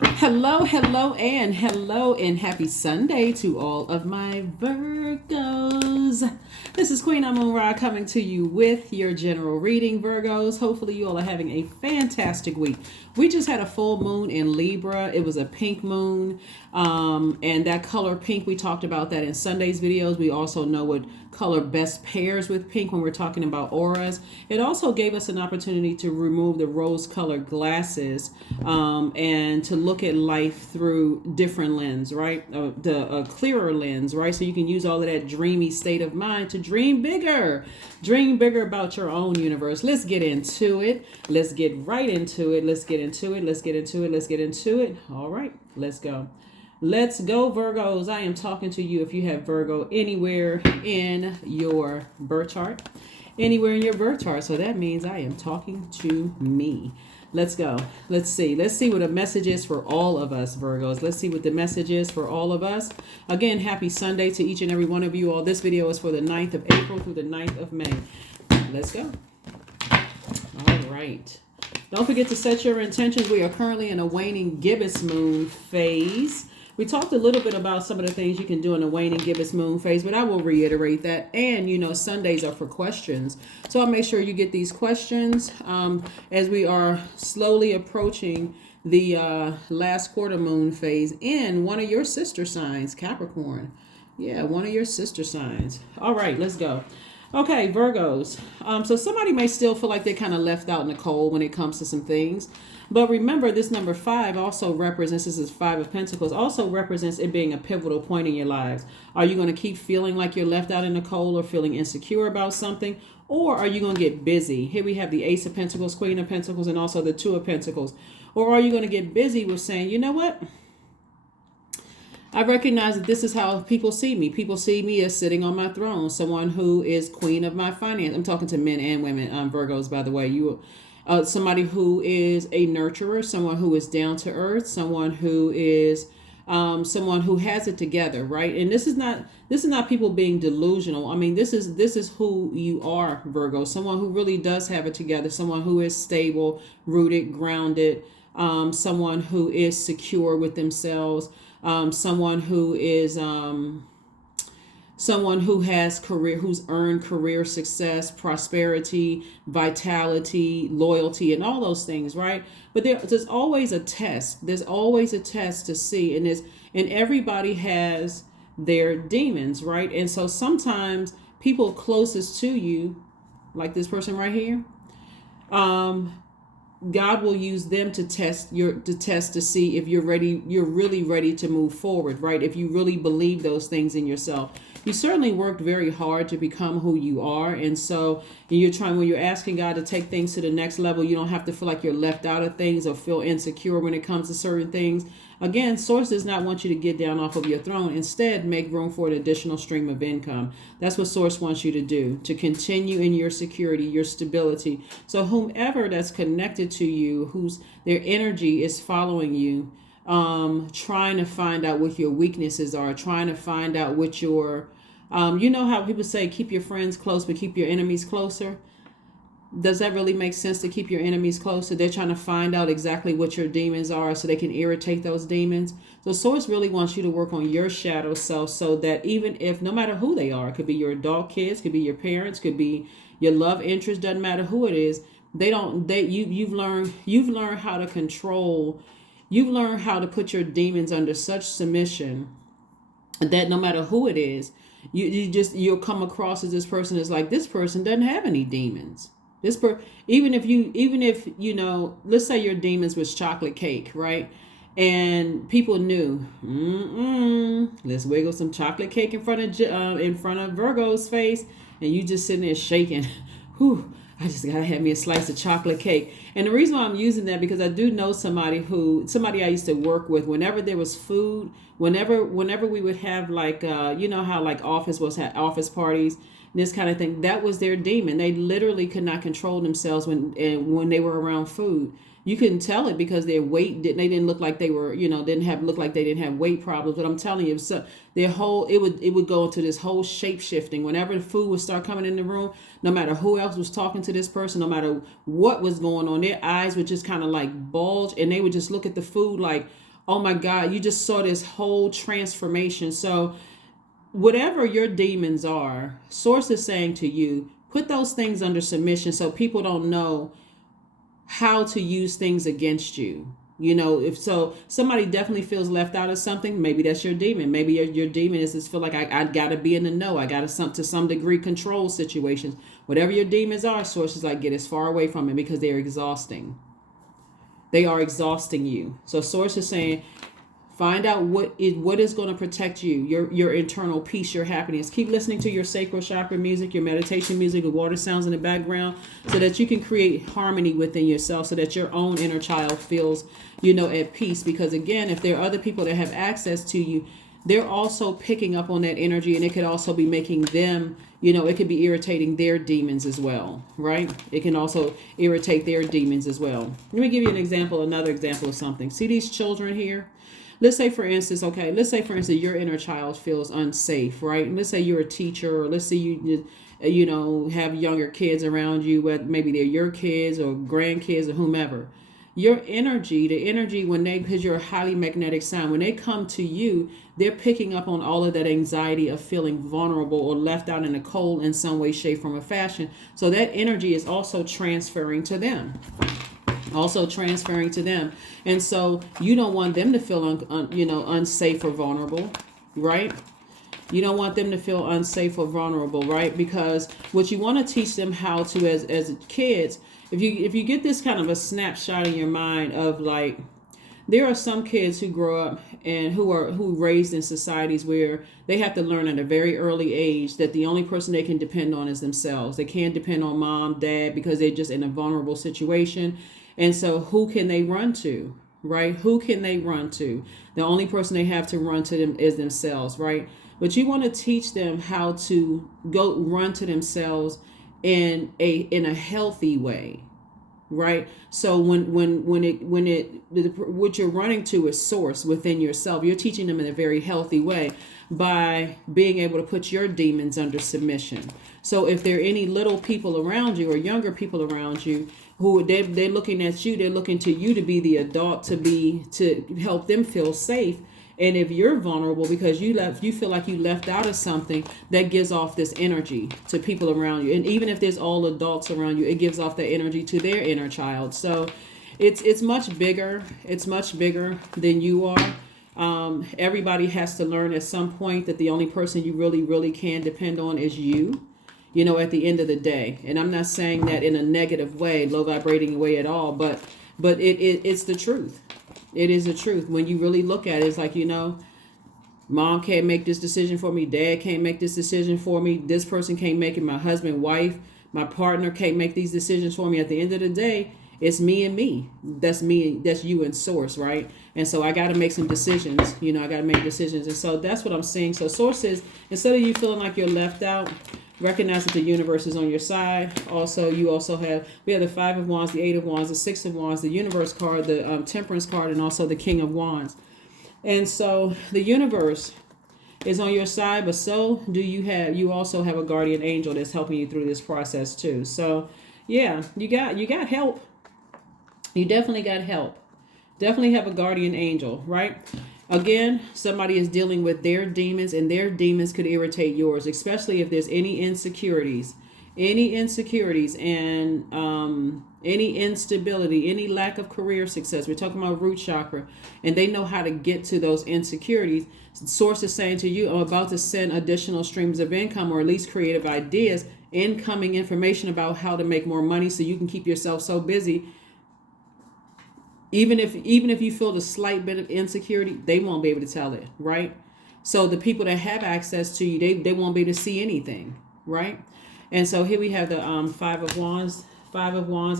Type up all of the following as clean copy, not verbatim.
Hello, and happy Sunday to all of my Virgos. This is Queen Amun Ra coming to you with your general reading, Virgos. Hopefully, you all are having a fantastic week. We just had a full moon in Libra. It was a pink moon, and that color pink, we talked about that in Sunday's videos. We also know what color best pairs with pink when we're talking about auras. It also gave us an opportunity to remove the rose-colored glasses and to look at life through different lens, right? The clearer lens, right? So you can use all of that dreamy state of mind to dream bigger about your own universe. Let's get into it. Let's get right into it. Let's get into it. Let's get into it. Let's get into it. All right, let's go. Let's go, Virgos. I am talking to you if you have Virgo anywhere in your birth chart. Anywhere in your birth chart. So that means I am talking to me. Let's go. Let's see. Let's see what a message is for all of us, Virgos. Let's see what the message is for all of us. Again, happy Sunday to each and every one of you all. This video is for the 9th of April through the 9th of May. Let's go. All right. Don't forget to set your intentions. We are currently in a waning gibbous moon phase. We talked a little bit about some of the things you can do in the waning gibbous moon phase, but I will reiterate that. And, Sundays are for questions. So I'll make sure you get these questions as we are slowly approaching the last quarter moon phase in one of your sister signs, Capricorn. Yeah, one of your sister signs. All right, let's go. Okay, Virgos. So somebody may still feel like they're kind of left out in the cold when it comes to some things. But remember, this number 5 also represents, this is 5 of Pentacles, also represents it being a pivotal point in your lives. Are you going to keep feeling like you're left out in the cold or feeling insecure about something? Or are you going to get busy? Here we have the Ace of Pentacles, Queen of Pentacles, and also the 2 of Pentacles. Or are you going to get busy with saying, you know what? I recognize that this is how people see me. People see me as sitting on my throne, someone who is queen of my finance. I'm talking to men and women, Virgos, by the way. Somebody who is a nurturer, someone who is down to earth, someone who is someone who has it together, right? And this is not people being delusional. I mean, this is who you are, Virgo. Someone who really does have it together. Someone who is stable, rooted, grounded. Someone who is secure with themselves. Someone who is someone who has who's earned career success, prosperity, vitality, loyalty, and all those things, right? But there's always a test. There's always a test to see, and everybody has their demons, right? And so sometimes people closest to you, like this person right here, God will use them to test to see if you're really ready to move forward, right? If you really believe those things in yourself. You certainly worked very hard to become who you are. And so when you're asking God to take things to the next level, you don't have to feel like you're left out of things or feel insecure when it comes to certain things. Again, Source does not want you to get down off of your throne. Instead, make room for an additional stream of income. That's what Source wants you to do, to continue in your security, your stability. So whomever that's connected to you, whose their energy is following you, trying to find out what your weaknesses are, trying to find out what your, you know how people say, keep your friends close, but keep your enemies closer. Does that really make sense to keep your enemies closer? They're trying to find out exactly what your demons are so they can irritate those demons. So Source really wants you to work on your shadow self so that even if, no matter who they are, it could be your adult kids, could be your parents, could be your love interest, doesn't matter who it is, you've learned how to control. You've learned how to put your demons under such submission that no matter who it is, you'll come across as this person is like, this person doesn't have any demons. Even if let's say your demons was chocolate cake, right? And people knew, let's wiggle some chocolate cake in front of Virgo's face, and you just sitting there shaking. Whew, I just gotta have me a slice of chocolate cake. And the reason why I'm using that, because I do know somebody I used to work with. Whenever there was food, whenever we would have like, how like office parties, this kind of thing, that was their demon. They literally could not control themselves when they were around food. You couldn't tell it because their weight didn't look like they were, look like they didn't have weight problems. But I'm telling you, so it would go into this whole shape shifting. Whenever the food would start coming in the room, no matter who else was talking to this person, no matter what was going on, their eyes would just kind of like bulge, and they would just look at the food like, oh my God, you just saw this whole transformation. So whatever your demons are, Source is saying to you, put those things under submission so people don't know how to use things against you. You know, if so, somebody definitely feels left out of something. Maybe that's your demon. Maybe your demon is feel like I got to be in the know. I got to some degree control situations. Whatever your demons are, Source is like, get as far away from it because they're exhausting. They are exhausting you. So Source is saying, find out what is going to protect you, your internal peace, your happiness. Keep listening to your sacral chakra music, your meditation music, the water sounds in the background, so that you can create harmony within yourself, so that your own inner child feels, at peace. Because again, if there are other people that have access to you, they're also picking up on that energy, and it could also be making them, it could be irritating their demons as well, right? It can also irritate their demons as well. Let me give you another example of something. See these children here? Let's say, for instance, your inner child feels unsafe, right? And let's say you're a teacher, or let's say you have younger kids around you, whether maybe they're your kids or grandkids or whomever. Your energy, because you're a highly magnetic sign, when they come to you, they're picking up on all of that anxiety of feeling vulnerable or left out in the cold in some way, shape, form, or fashion. So that energy is also transferring to them. And so you don't want them to feel unsafe or vulnerable, right? You don't want them to feel unsafe or vulnerable, right? Because what you want to teach them how to, as kids, if you get this kind of a snapshot in your mind of like, there are some kids who grow up and who raised in societies where they have to learn at a very early age that the only person they can depend on is themselves. They can't depend on mom, dad, because they're just in a vulnerable situation. And so who can they run to, right? Who can they run to? The only person they have to run to them is themselves, right? But you want to teach them how to go run to themselves in a healthy way, right? So what you're running to is Source within yourself. You're teaching them in a very healthy way by being able to put your demons under submission. So if there are any little people around you or younger people around you who they're looking at you, they're looking to you to be the adult, to help them feel safe. And if you're vulnerable because you feel like you left out of something, that gives off this energy to people around you. And even if there's all adults around you, it gives off the energy to their inner child. So it's much bigger. It's much bigger than you are. Everybody has to learn at some point that the only person you really, really can depend on is you, at the end of the day. And I'm not saying that in a negative way, low vibrating way at all, but it's the truth. It is the truth. When you really look at it, it's like, mom can't make this decision for me. Dad can't make this decision for me. This person can't make it. My husband, wife, my partner can't make these decisions for me. At the end of the day, it's me and me. That's me. That's you and Source, right? And so I got to make some decisions. I got to make decisions. And so that's what I'm seeing. So Source is, instead of you feeling like you're left out, recognize that the universe is on your side. Also, we have the 5 of Wands, the 8 of Wands, the 6 of Wands, the Universe card, the Temperance card, and also the King of Wands. And so the universe is on your side, but so do you also have a guardian angel that's helping you through this process too. So yeah, you got help. You definitely got help. Definitely have a guardian angel, right? Again, somebody is dealing with their demons, and their demons could irritate yours, especially if there's any insecurities and any instability, any lack of career success. We're talking about root chakra, and they know how to get to those insecurities. Source is saying to you, I'm about to send additional streams of income, or at least creative ideas, incoming information about how to make more money so you can keep yourself so busy. Even if you feel the slight bit of insecurity, they won't be able to tell it, right? So the people that have access to you, they won't be able to see anything, right? And so here we have the 5 of Wands,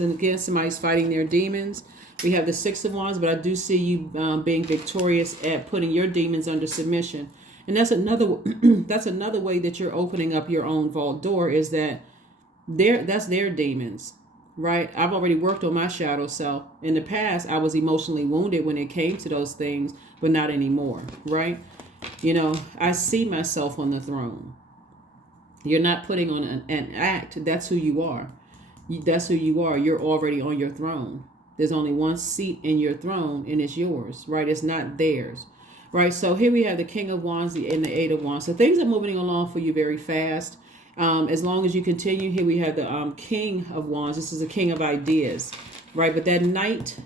and again, somebody's fighting their demons. We have the 6 of Wands, but I do see you being victorious at putting your demons under submission. And that's another way that you're opening up your own vault door, is that that's their demons. Right? I've already worked on my shadow self. In the past, I was emotionally wounded when it came to those things, but not anymore, right? I see myself on the throne. You're not putting on an act. That's who you are. That's who you are. You're already on your throne. There's only one seat in your throne, and it's yours, right? It's not theirs, right? So here we have the King of Wands and the Eight of Wands. So things are moving along for you very fast. As long as you continue, here we have the King of Wands. This is the King of Ideas, right? But that Knight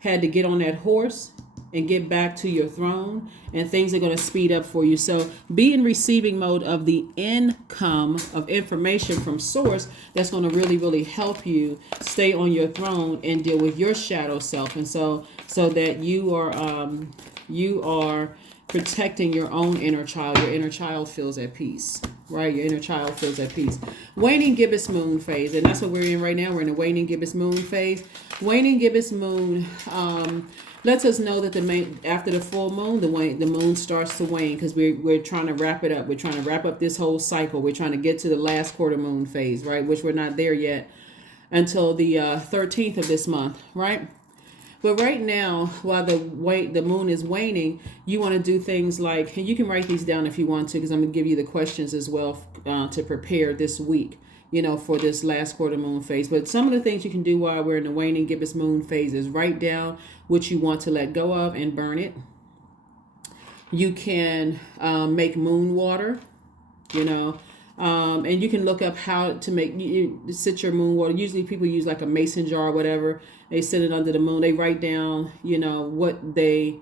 had to get on that horse and get back to your throne, and things are going to speed up for you. So be in receiving mode of the income of information from source that's going to really, really help you stay on your throne and deal with your shadow self. And so that you are protecting your own inner child. Your inner child feels at peace, right? Your inner child feels at peace. Waning gibbous moon phase, and that's what we're in right now. We're in a waning gibbous moon phase. Waning gibbous moon lets us know that after the full moon, the moon starts to wane, because we're trying to wrap it up. We're trying to wrap up this whole cycle. We're trying to get to the last quarter moon phase, right? Which we're not there yet until the 13th of this month, right? But right now, while the moon is waning, you want to do things like, and you can write these down if you want to, because I'm going to give you the questions as well to prepare this week, for this last quarter moon phase. But some of the things you can do while we're in the waning gibbous moon phase is write down what you want to let go of and burn it. You can make moon water, and you can look up how to sit your moon water. Usually people use like a mason jar or whatever. They sit it under the moon. They write down, what they,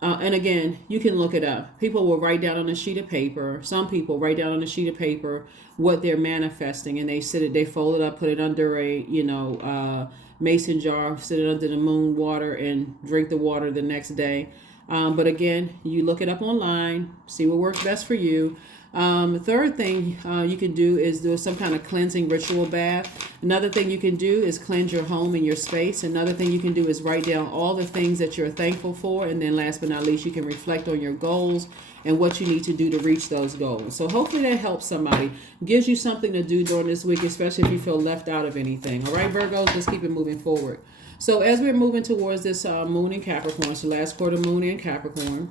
and again, you can look it up. People will write down on a sheet of paper. Some people write down on a sheet of paper what they're manifesting, and they fold it up, put it under a, mason jar, sit it under the moon water, and drink the water the next day. But again, you look it up online, see what works best for you. The third thing you can do is do some kind of cleansing ritual bath. Another thing you can do is cleanse your home and your space. Another thing you can do is write down all the things that you're thankful for. And then last but not least, you can reflect on your goals and what you need to do to reach those goals. So hopefully that helps somebody. Gives you something to do during this week, especially if you feel left out of anything. All right, Virgos, let's keep it moving forward. So as we're moving towards this moon in Capricorn, so last quarter moon in Capricorn,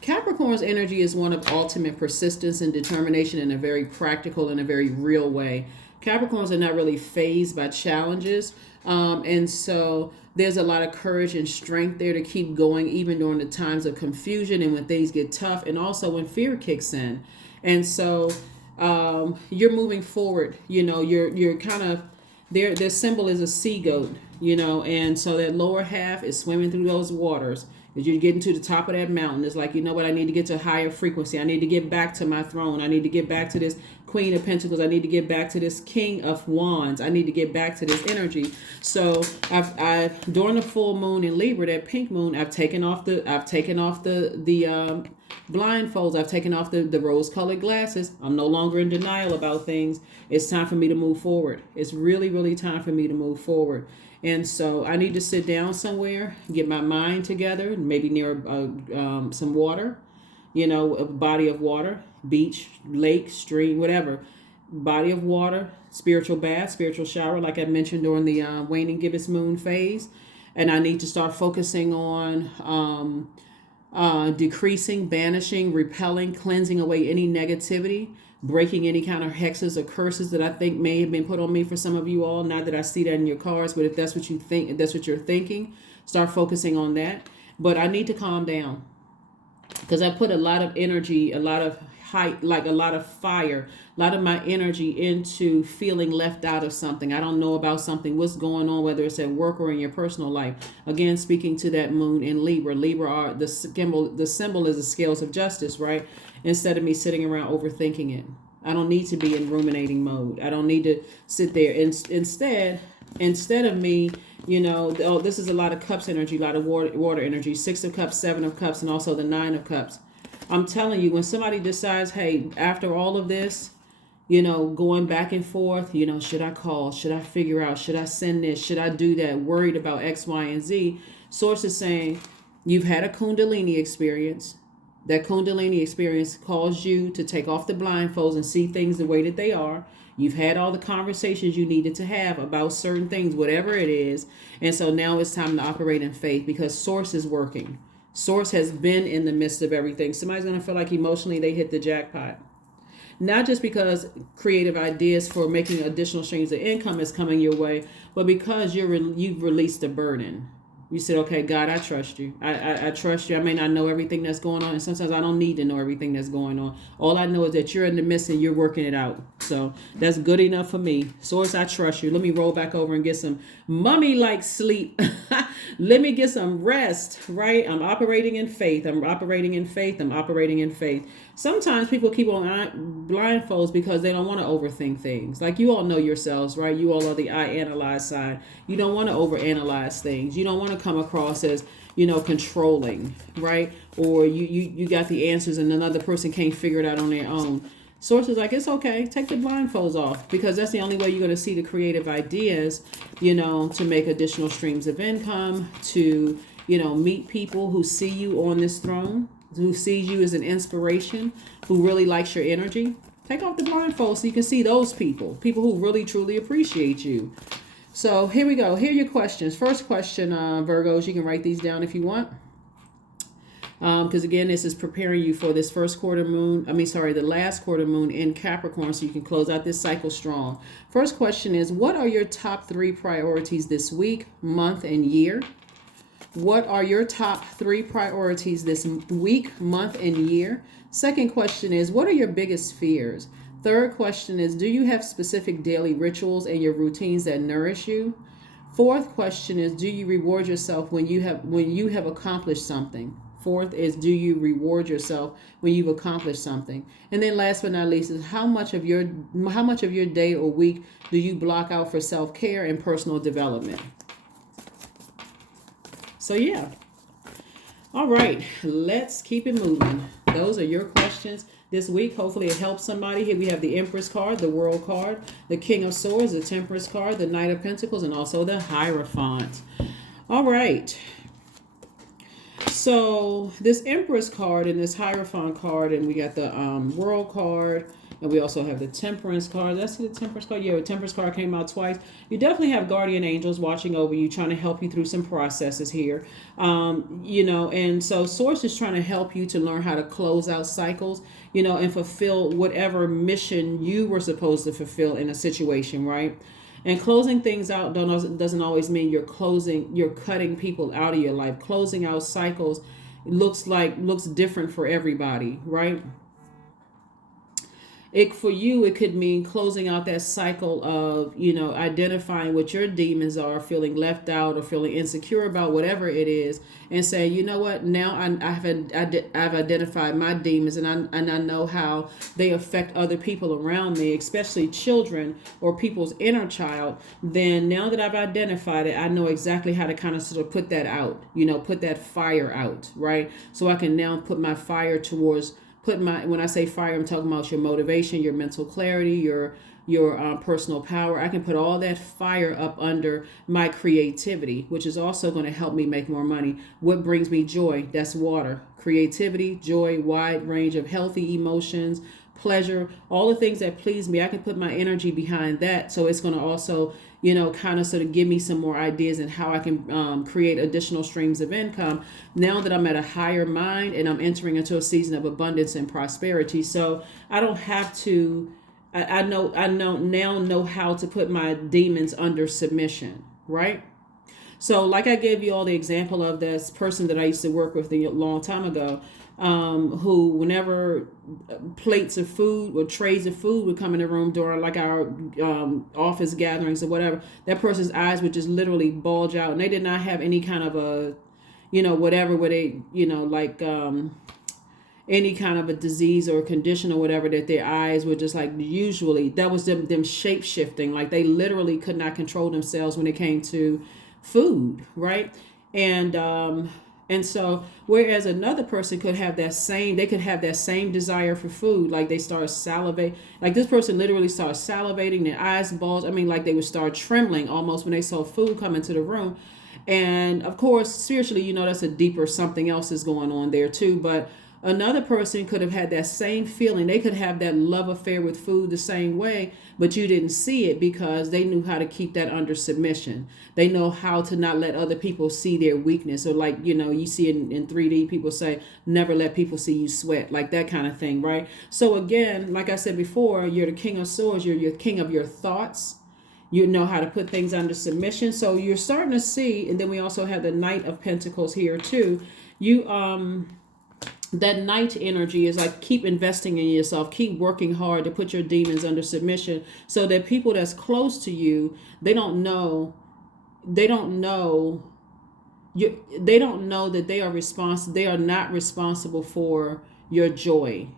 Capricorn's energy is one of ultimate persistence and determination in a very practical and a very real way. Capricorns are not really fazed by challenges. And so there's a lot of courage and strength there to keep going, even during the times of confusion and when things get tough, and also when fear kicks in. And so you're moving forward, you're kind of, their symbol is a sea goat, and so that lower half is swimming through those waters. As you're getting to the top of that mountain, it's like, what, I need to get to a higher frequency. I need to get back to my throne. I need to get back to this Queen of Pentacles. I need to get back to this King of Wands. I need to get back to this energy. So I've during the full moon in Libra, that pink moon, I've taken off the blindfolds. I've taken off the rose-colored glasses. I'm no longer in denial about things. It's time for me to move forward. It's really, really time for me to move forward. And so I need to sit down somewhere, get my mind together, maybe near some water, a body of water, beach, lake, stream, whatever. Body of water, spiritual bath, spiritual shower, like I mentioned during the waning gibbous moon phase. And I need to start focusing on decreasing, banishing, repelling, cleansing away any negativity, breaking any kind of hexes or curses that I think may have been put on me for some of you all. Not that I see that in your cards, but if that's what you think, if that's what you're thinking, start focusing on that. But I need to calm down, because I put a lot of energy, a lot of height, like a lot of fire, a lot of my energy into feeling left out of something. I don't know about something, what's going on, whether it's at work or in your personal life. Again, speaking to that moon in Libra. Libra are the symbol is the scales of justice, right? Instead of me sitting around overthinking it. I don't need to be in ruminating mode. I don't need to sit there. Instead of me, this is a lot of cups energy, a lot of water energy, 6 of cups, 7 of cups, and also the 9 of cups. I'm telling you, when somebody decides, hey, after all of this, going back and forth, should I call? Should I figure out? Should I send this? Should I do that? Worried about X, Y, and Z. Source is saying you've had a Kundalini experience. That Kundalini experience caused you to take off the blindfolds and see things the way that they are. You've had all the conversations you needed to have about certain things, whatever it is. And so now it's time to operate in faith, because Source is working. Source has been in the midst of everything. Somebody's going to feel like emotionally they hit the jackpot. not just because creative ideas for making additional streams of income is coming your way, but because you've released a burden. You said, okay, God, I trust you. I trust you. I may not know everything that's going on. And sometimes I don't need to know everything that's going on. All I know is that you're in the midst and you're working it out. So that's good enough for me. Source, I trust you. Let me roll back over and get some mummy-like sleep. Let me get some rest, right? I'm operating in faith. I'm operating in faith. I'm operating in faith. Sometimes people keep on blindfolds because they don't want to overthink things. Like you all know yourselves, right? You all are the I analyze side. You don't want to overanalyze things. You don't want to come across as, controlling, right? Or you got the answers and another person can't figure it out on their own. Sources like, it's okay, take the blindfolds off, because that's the only way you're going to see the creative ideas, to make additional streams of income, to, meet people who see you on this throne, who sees you as an inspiration, who really likes your energy. Take off the blindfold so you can see those people who really truly appreciate you. So here we go. Here are your questions. First question, Virgos, you can write these down if you want. Because again, this is preparing you for this the last quarter moon in Capricorn, so you can close out this cycle strong. First question is, what are your top 3 priorities this week, month, and year? What are your top 3 priorities this week, month, and year? Second question is, what are your biggest fears? Third question is, do you have specific daily rituals and your routines that nourish you? Fourth question is, do you reward yourself when you have accomplished something? Fourth is, do you reward yourself when you've accomplished something? And then last but not least is, how much of your day or week do you block out for self-care and personal development? So yeah. All right, let's keep it moving. Those are your questions this week. Hopefully it helps somebody. Here we have the Empress card, the World card, the King of Swords, the Temperance card, the Knight of Pentacles, and also the Hierophant. All right. So this Empress card and this Hierophant card, and we got the World card, and we also have the Temperance card. Did I see the Temperance card? Yeah, the Temperance card came out twice. You definitely have guardian angels watching over you, trying to help you through some processes here. And so Source is trying to help you to learn how to close out cycles, and fulfill whatever mission you were supposed to fulfill in a situation, right? And closing things out doesn't always mean you're cutting people out of your life. Closing out cycles looks different for everybody, right? For you, it could mean closing out that cycle of, identifying what your demons are, feeling left out or feeling insecure about whatever it is, and say, you know what, now I've identified my demons, and I know how they affect other people around me, especially children or people's inner child. Then now that I've identified it, I know exactly how to kind of sort of put that out, put that fire out, right? So I can now put my fire towards when I say fire, I'm talking about your motivation, your mental clarity, your personal power. I can put all that fire up under my creativity, which is also going to help me make more money. What brings me joy? That's water. Creativity, joy, wide range of healthy emotions, pleasure, all the things that please me. I can put my energy behind that. So it's going to also, kind of sort of give me some more ideas and how I can create additional streams of income now that I'm at a higher mind and I'm entering into a season of abundance and prosperity. So I don't have to, I know how to put my demons under submission, right? So like I gave you all the example of this person that I used to work with a long time ago, who whenever plates of food or trays of food would come in the room during like our office gatherings or whatever, that person's eyes would just literally bulge out, and they did not have any kind of a, whatever, where they, any kind of a disease or condition or whatever, that their eyes were just like, usually that was them shape shifting, like they literally could not control themselves when it came to food, right? And so, whereas another person could have that same desire for food, like they start salivate, like this person literally started salivating, their eyes bulged. I mean, like they would start trembling almost when they saw food come into the room. And of course, spiritually, that's a deeper something else is going on there too. But another person could have had that same feeling. They could have that love affair with food the same way, but you didn't see it because they knew how to keep that under submission. They know how to not let other people see their weakness. Or like, you see in 3D, people say, never let people see you sweat, like that kind of thing, right? So again, like I said before, you're the king of swords. You're king of your thoughts. You know how to put things under submission. So you're starting to see, and then we also have the Knight of Pentacles here too. That Knight energy is like, keep investing in yourself, keep working hard to put your demons under submission, so that people that's close to you, they don't know that they are not responsible for your joy.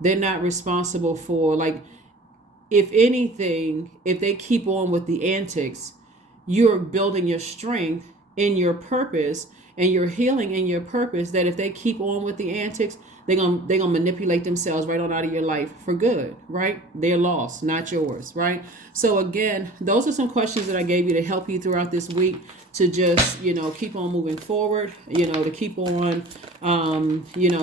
They're not responsible for, like, if anything, if they keep on with the antics, you're building your strength in your purpose, and you're healing in your purpose, that if they keep on with the antics, they're gonna manipulate themselves right on out of your life for good, right? They're lost, not yours, right? So again, those are some questions that I gave you to help you throughout this week to just, keep on moving forward, to keep on,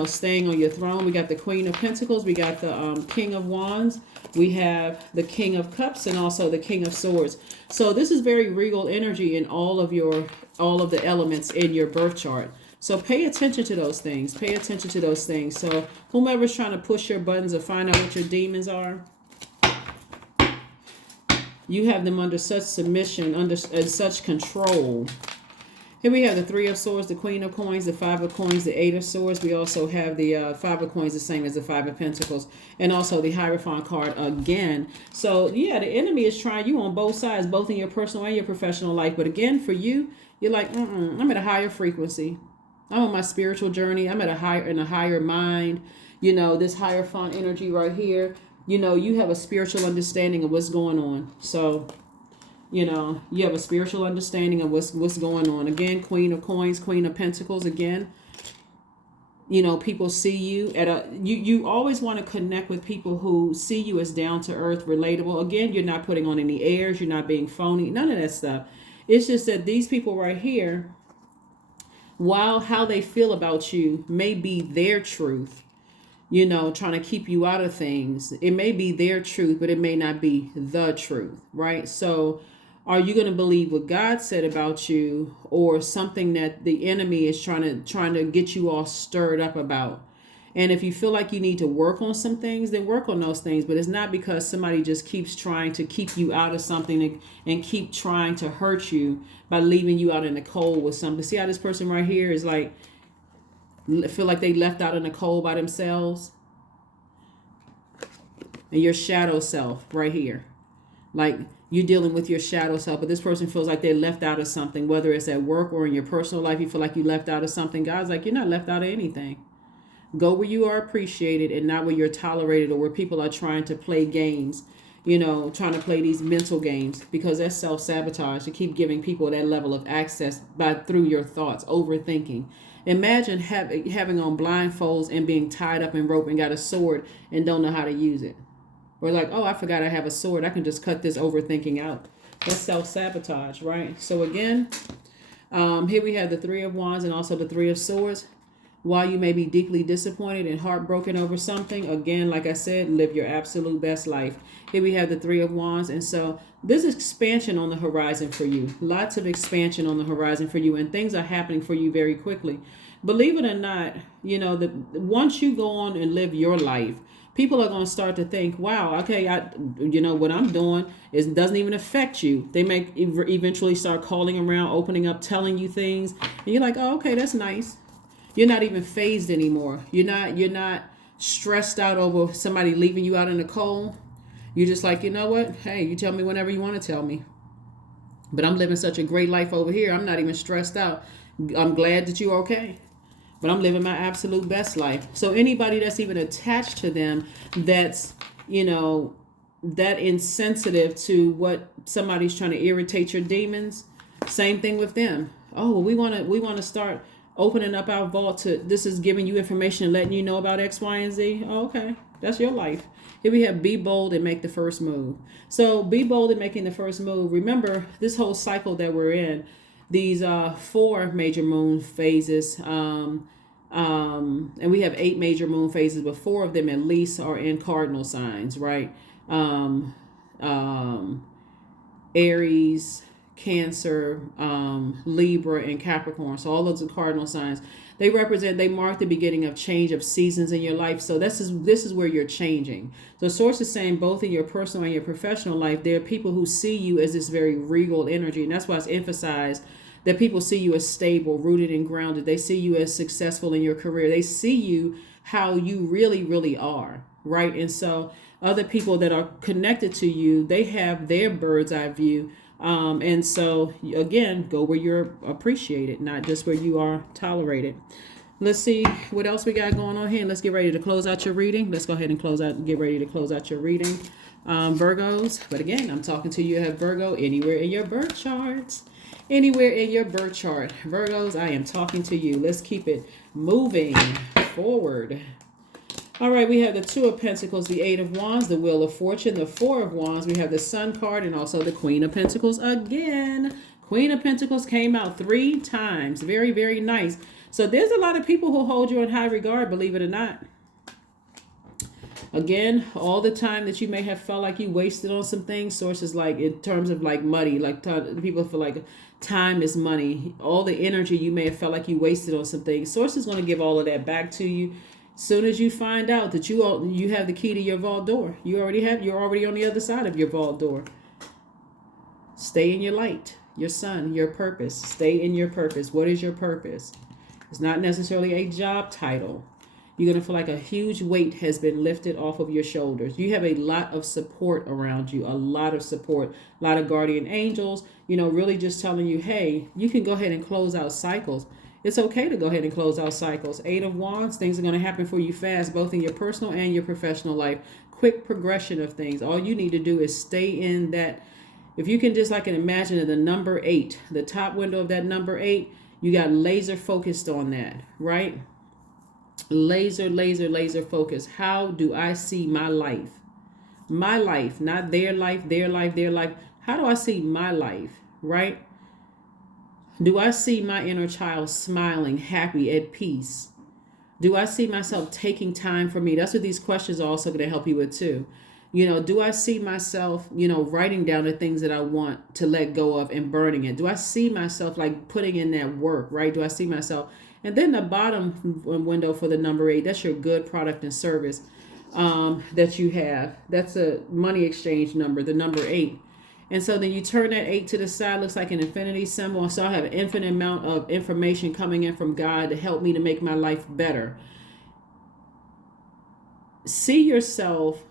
staying on your throne. We got the Queen of Pentacles, we got the King of Wands, we have the King of Cups, and also the King of Swords. So this is very regal energy in all of the elements in your birth chart. So pay attention to those things. Pay attention to those things. So whomever's trying to push your buttons or find out what your demons are, you have them under such submission, under such control. Here we have the Three of Swords, the Queen of Coins, the Five of Coins, the Eight of Swords. We also have the Five of Coins, the same as the Five of Pentacles, and also the Hierophant card again. So yeah, the enemy is trying you on both sides, both in your personal and your professional life. But again, for you, you're like, I'm at a higher frequency. I'm on my spiritual journey. I'm at a higher mind. This Hierophant energy right here. You have a spiritual understanding of what's going on. So, you have a spiritual understanding of what's going on. Again, Queen of Coins, Queen of Pentacles. Again, people see you you always want to connect with people who see you as down to earth, relatable. Again, you're not putting on any airs. You're not being phony. None of that stuff. It's just that these people right here, while how they feel about you may be their truth, trying to keep you out of things. It may be their truth, but it may not be the truth, right? So are you going to believe what God said about you, or something that the enemy is trying to get you all stirred up about? And if you feel like you need to work on some things, then work on those things. But it's not because somebody just keeps trying to keep you out of something and keep trying to hurt you by leaving you out in the cold with something. See how this person right here is like, feel like they left out in the cold by themselves? And your shadow self right here. Like, you're dealing with your shadow self, but this person feels like they're left out of something, whether it's at work or in your personal life. You feel like you left out of something. God's like, you're not left out of anything. Go where you are appreciated and not where you're tolerated, or where people are trying to play games, trying to play these mental games, because that's self-sabotage to keep giving people that level of access through your thoughts, overthinking. Imagine having on blindfolds and being tied up in rope and got a sword and don't know how to use it. Or like, oh, I forgot I have a sword. I can just cut this overthinking out. That's self-sabotage, right? So again, here we have the Three of Wands and also the Three of Swords. While you may be deeply disappointed and heartbroken over something, again, like I said, live your absolute best life. Here we have the Three of Wands. And so there's expansion on the horizon for you. Lots of expansion on the horizon for you. And things are happening for you very quickly. Believe it or not, once you go on and live your life, people are going to start to think, wow, okay, what I'm doing doesn't even affect you. They may eventually start calling around, opening up, telling you things. And you're like, oh, okay, that's nice. You're not even phased anymore. You're not stressed out over somebody leaving you out in the cold. You're just like, you know what? Hey, you tell me whenever you want to tell me. But I'm living such a great life over here. I'm not even stressed out. I'm glad that you're okay. But I'm living my absolute best life. So anybody that's even attached to them, that's, that insensitive to what somebody's trying to irritate your demons, same thing with them. Oh, we want to start opening up our vault to, this is giving you information and letting you know about X, Y, and Z. Oh, okay. That's your life. Here we have be bold and make the first move. So be bold in making the first move. Remember, this whole cycle that we're in, these 4 major moon phases, And we have 8 major moon phases, but 4 of them at least are in cardinal signs, right? Um, um, Aries, Cancer, Libra, and Capricorn. So all those are cardinal signs. They mark the beginning of change of seasons in your life. So this is where you're changing. So Source is saying both in your personal and your professional life, there are people who see you as this very regal energy. And that's why it's emphasized that people see you as stable, rooted and grounded. They see you as successful in your career. They see you how you really, really are, right? And so other people that are connected to you, they have their bird's eye view. And so, again, go where you're appreciated, not just where you are tolerated. Let's see what else we got going on here. Let's get ready to close out your reading. Let's go ahead and get ready to close out your reading, Virgos. But again, I'm talking to you have Virgo anywhere in your birth charts. Anywhere in your birth chart. Virgos, I am talking to you. Let's keep it moving forward. All right, we have the 2 of Pentacles, the 8 of Wands, the Wheel of Fortune, the 4 of Wands. We have the Sun card and also the Queen of Pentacles again. Queen of Pentacles came out 3 times. Very, very nice. So there's a lot of people who hold you in high regard, believe it or not. Again, all the time that you may have felt like you wasted on some things, sources like in terms of like money, like people feel like time is money. All the energy you may have felt like you wasted on some things. Source is going to give all of that back to you. Soon as you find out that you have the key to your vault door, you're already on the other side of your vault door. Stay in your light, your sun, your purpose. Stay in your purpose. What is your purpose? It's not necessarily a job title. You're going to feel like a huge weight has been lifted off of your shoulders. You have a lot of support around you, a lot of support, a lot of guardian angels, really just telling you, hey, you can go ahead and close out cycles. It's okay to go ahead and close out cycles. 8 of Wands, things are going to happen for you fast, both in your personal and your professional life. Quick progression of things. All you need to do is stay in that. If you can just imagine the number 8, the top window of that number 8, you got laser focused on that, right? Laser, laser, laser focus. How do I see my life? My life, not their life, their life, their life. How do I see my life, right? Do I see my inner child smiling, happy, at peace? Do I see myself taking time for me? That's what these questions are also going to help you with too. Do I see myself, writing down the things that I want to let go of and burning it? Do I see myself putting in that work, right? Do I see myself? And then the bottom window for the number 8, that's your good product and service that you have. That's a money exchange number, the number 8. And so then you turn that 8 to the side, looks like an infinity symbol. So I have an infinite amount of information coming in from God to help me to make my life better. See yourself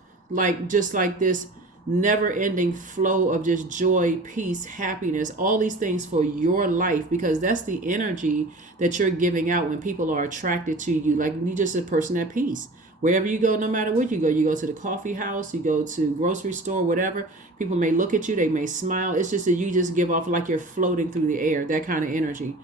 just like this never-ending flow of just joy, peace, happiness, all these things for your life, because that's the energy that you're giving out when people are attracted to you. Like you're just a person at peace. Wherever you go, no matter where you go to the coffee house, you go to grocery store, whatever, people may look at you, they may smile. It's just that you just give off like you're floating through the air, that kind of energy.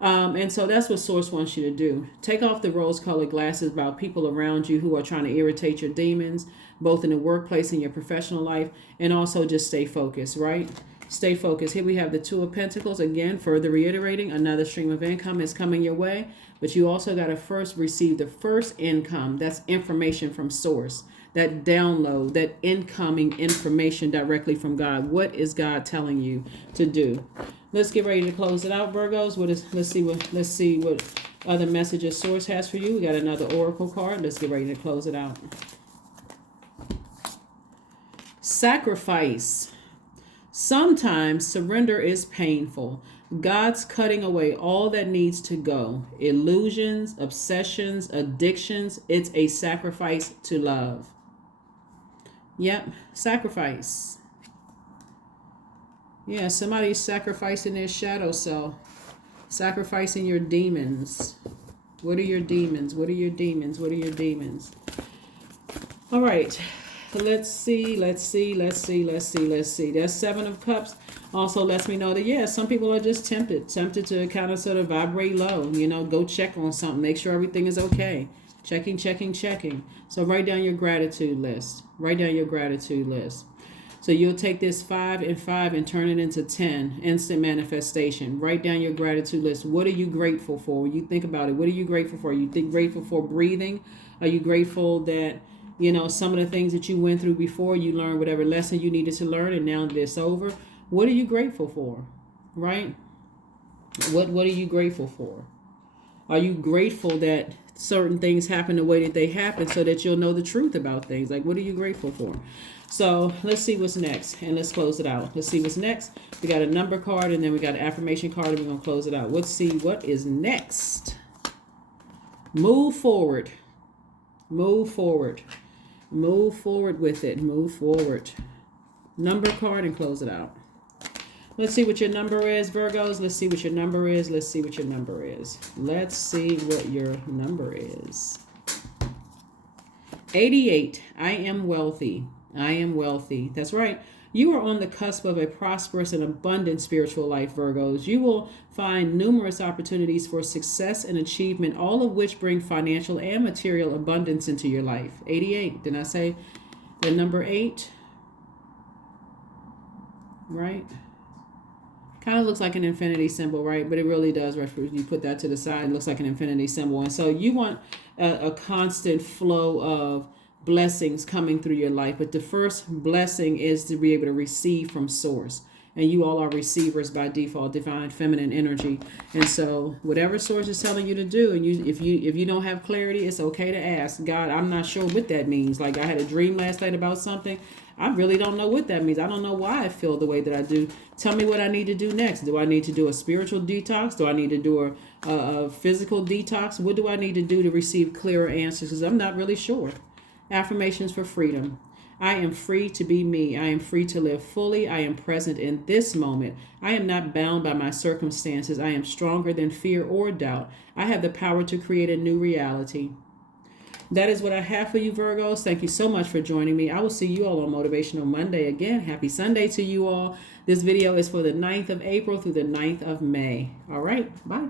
And so that's what Source wants you to do. Take off the rose-colored glasses about people around you who are trying to irritate your demons, both in the workplace and your professional life, and also just stay focused, right? Stay focused. Here we have the 2 of Pentacles. Again, further reiterating, another stream of income is coming your way, but you also got to first receive the first income. That's information from Source, that download, that incoming information directly from God. What is God telling you to do? Let's get ready to close it out, Virgos. Let's see what other messages Source has for you. We got another oracle card. Let's get ready to close it out. Sacrifice. Sometimes surrender is painful. God's cutting away all that needs to go. Illusions, obsessions, addictions. It's a sacrifice to love. Yep, sacrifice. Yeah, somebody's sacrificing their shadow self. Sacrificing your demons. What are your demons? What are your demons? What are your demons? All right. Let's see. There's 7 of Cups. Also lets me know that, some people are just tempted to kind of sort of vibrate low, go check on something, make sure everything is okay. Checking. So write down your gratitude list. So you'll take this 5 and 5 and turn it into 10. Instant manifestation. Write down your gratitude list. What are you grateful for? When you think about it, what are you grateful for? Are you grateful for breathing? Are you grateful that, you know, some of the things that you went through before, you learned whatever lesson you needed to learn, and now that it's over? What are you grateful for? Right? What are you grateful for? Are you grateful that certain things happen the way that they happen so that you'll know the truth about things? Like, what are you grateful for? So let's see what's next, and let's close it out. Let's see what's next. We got a number card, and then we got an affirmation card, and we're going to close it out. Let's see what is next. Move forward. Move forward. Move forward with it. Move forward. Number card and close it out. Let's see what your number is, Virgos. Let's see what your number is. Let's see what your number is. Let's see what your number is. 88. I am wealthy. I am wealthy. That's right. You are on the cusp of a prosperous and abundant spiritual life, Virgos. You will find numerous opportunities for success and achievement, all of which bring financial and material abundance into your life. 88. Didn't I say the number 8? Right? Kind of looks like an infinity symbol, right? But it really does. Right? You put that to the side, it looks like an infinity symbol. And so you want a constant flow of blessings coming through your life. But the first blessing is to be able to receive from source. And you all are receivers by default, divine feminine energy. And so whatever source is telling you to do, and if you don't have clarity, it's okay to ask God. I'm not sure what that means. Like, I had a dream last night about something. I really don't know what that means. I don't know why I feel the way that I do. Tell me what I need to do next. Do I need to do a spiritual detox? Do I need to do a physical detox? What do I need to do to receive clearer answers? Because I'm not really sure. Affirmations for freedom. I am free to be me. I am free to live fully. I am present in this moment. I am not bound by my circumstances. I am stronger than fear or doubt. I have the power to create a new reality. That is what I have for you, Virgos. Thank you so much for joining me. I will see you all on Motivational Monday. Again, happy Sunday to you all. This video is for the 9th of April through the 9th of May. All right, bye.